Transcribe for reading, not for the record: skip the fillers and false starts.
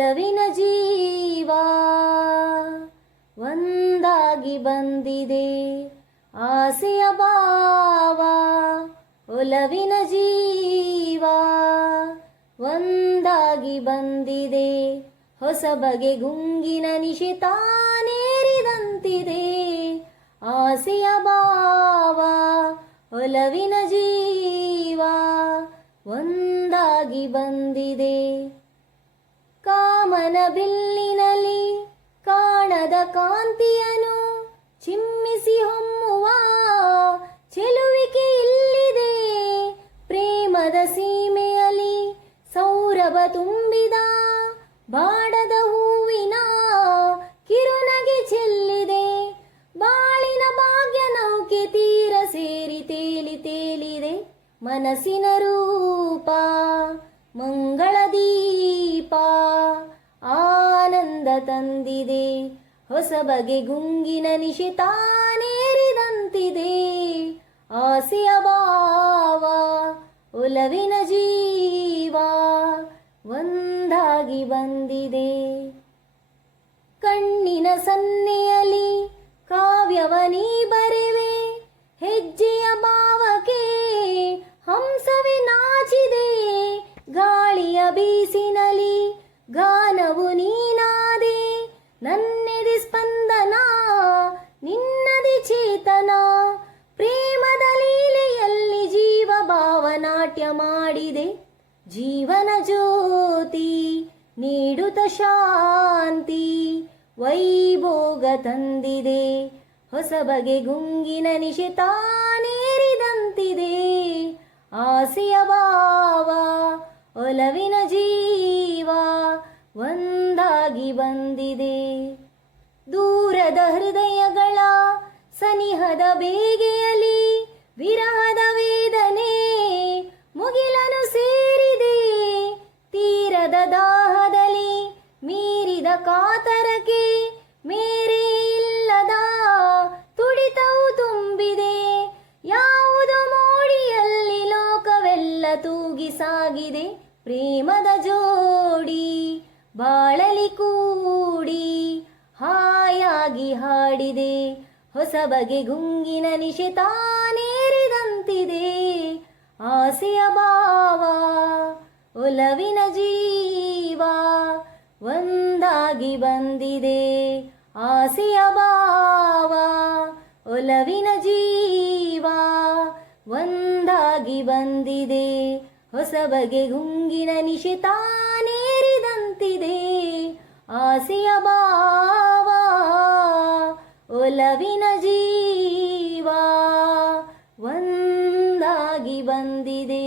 ಒಲವಿನ ಜೀವ ಒಂದಾಗಿ ಬಂದಿದೆ ಆಸೆಯ ಭಾವ. ಒಲವಿನ ಜೀವ ಒಂದಾಗಿ ಬಂದಿದೆ ಹೊಸ ಬಗೆ ಗುಂಗಿನ ನಿಶಿತಾನೇರಿದಂತಿದೆ ಆಸೆಯ ಭಾವ. ಒಲವಿನ ಜೀವ ಒಂದಾಗಿ ಬಂದಿದೆ ಕಾಮನ ಬಿಲ್ಲಿನಲ್ಲಿ ಕಾಣದ ಕಾಂತಿಯನು ಚಿಮ್ಮಿಸಿ ಹೊಮ್ಮುವ ಚೆಲುವಿಕೆ ಇಲ್ಲಿದೆ. ಪ್ರೇಮದ ಸೀಮೆಯಲ್ಲಿ ಸೌರಭ ತುಂಬಿದ ಬಾಡದ ಹೂವಿನ ಕಿರುನಗೆ ಚೆಲ್ಲಿದೆ. ಬಾಳಿನ ಭಾಗ್ಯ ನೌಕೆ ತೀರ ಸೇರಿ ತೇಲಿ ತೇಲಿದೆ. ಮನಸ್ಸಿನ ರೂಪ ಮಂಗಳ ದೀಪ ಆನಂದ ತಂದಿದೆ ಹೊಸ ಬಗೆ ಗುಂಗಿನ ನಿಶಿತಾನೇರಿದಂತಿದೆ ಆಸೆಯ ಭಾವ. ಒಲವಿನ ಜೀವ ಒಂದಾಗಿ ಬಂದಿದೆ ಕಣ್ಣಿನ ಸನ್ನೆಯಲ್ಲಿ ಕಾವ್ಯವನೀ ಬರೆವೆ. ಹೆಜ್ಜೆಯ ಭಾವಕ್ಕೆ ಹಂಸವೇ ನಾಚಿದೆ. ಗಾಳಿಯ ಬೀಸಿನಲ್ಲಿ ಗಾನವು ನೀನಾದೆ. ನನ್ನೆದೆ ಸ್ಪಂದನ ನಿನ್ನದೆ ಚೇತನ. ಪ್ರೇಮದ ಲೀಲೆಯಲ್ಲಿ ಜೀವ ಭಾವನಾಟ್ಯ ಮಾಡಿದೆ. ಜೀವನ ಜ್ಯೋತಿ ನೀಡುತ್ತ ಶಾಂತಿ ವೈಭೋಗ ತಂದಿದೆ ಹೊಸ ಬಗೆ ಗುಂಗಿನ ನಿಶಿತಾನೇರಿದಂತಿದೆ ಆಸೆಯ ಭಾವ. ಒಲವಿನ ಜೀವ ಒಂದಾಗಿ ಬಂದಿದೆ ದೂರದ ಹೃದಯಗಳ ಸನಿಹದ ಬೇಗೆಯಲ್ಲಿ ವಿರಹದ ವೇದನೆ ಮುಗಿಲನು ಸೇರಿದೆ. ತೀರದ ದಾಹದಲ್ಲಿ ಮೀರಿದ ಕಾತರಕ್ಕೆ ಮೇರೆ ಇಲ್ಲದ ತುಡಿತವು ತುಂಬಿದೆ. ಯಾವುದೋ ಮೋಡಿಯಲ್ಲಿ ಲೋಕವೆಲ್ಲ ತೂಗಿ ಸಾಗಿದೆ. ಪ್ರೇಮದ ಜೋಡಿ ಬಾಳಲಿ ಕೂಡಿ ಹಾಯಾಗಿ ಹಾಡಿದೆ ಹೊಸ ಬಗೆ ಗುಂಗಿನ ನಿಶಿತಾನೇರಿದಂತಿದೆ ಆಸೆಯ ಭಾವ. ಒಲವಿನ ಜೀವ ಒಂದಾಗಿ ಬಂದಿದೆ ಆಸೆಯ ಭಾವ. ಒಲವಿನ ಜೀವ ಒಂದಾಗಿ ಬಂದಿದೆ ಹೊಸ ಬಗೆ ಗುಂಗಿನ ನಿಶಿತಾನೇರಿದಂತಿದೆ ಆಸೆಯ ಭಾವ. ಒಲವಿನ ಜೀವ ಒಂದಾಗಿ ಬಂದಿದೆ.